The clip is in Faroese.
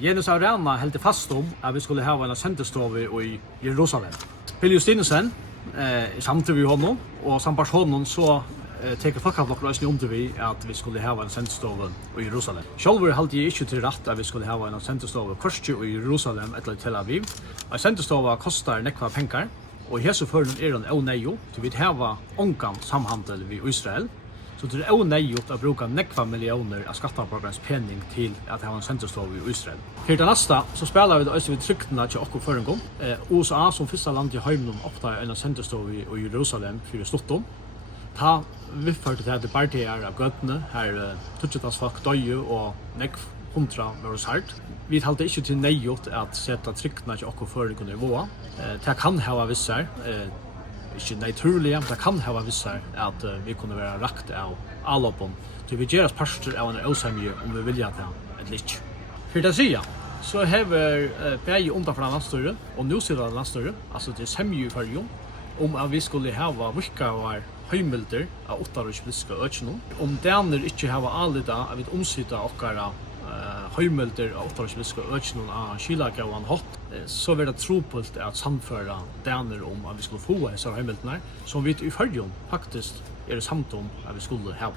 Janus Arena held fast om at vi skulle ha en sendestove i Jerusalem. Bill Justinesen samtidig vi honom, og samt honom så teker folkavlokk under vi at vi skulle ha en sendestove i Jerusalem. Sjálvur held jeg ikke til rett at vi skulle ha en sendestove korskje i Jerusalem eller Tel Aviv. En sendestove kostar nekva penger, og i hese føren den åneio, til vi hava ongan samhandel vi Israel. Så det åneio å bruka nekva millioner av skatteborgarens penning til at ha en sendestove i Israel. Her til nasta så spelar vi det også vid tryktene til okkur føringom. USA som fyrsta land i heimnum opptar en sendestove i Jerusalem fyrir sluttum. Ta viðførte til at partier av gøtene, her tutsetans folk døye og nekv 100 var sært. Vi halte ikke til nøyot at sette trykkene til okkur føringom nivåa. Det kan hava vissar, ikke naturlig, men det kan hava vissar at vi kunne være rakt av allopom. Så vi gjør oss parster av en åsamje om vi vilja til et litt. For det sier, så hever begge undanfra landstøyre og nusida landstøyre, altså til semju i fargen, om at vi skulle hava virkavar høymilder av åttarusbliske økjennom. Om daner ikke hava alida at vi omsida okkara høymilder av åttarusbliske økjennom av kylagauan hot, så var det tropult at samføra daner om at vi skulle få disse høymildene, som vi i fargen faktisk samt om at vi skulle hava.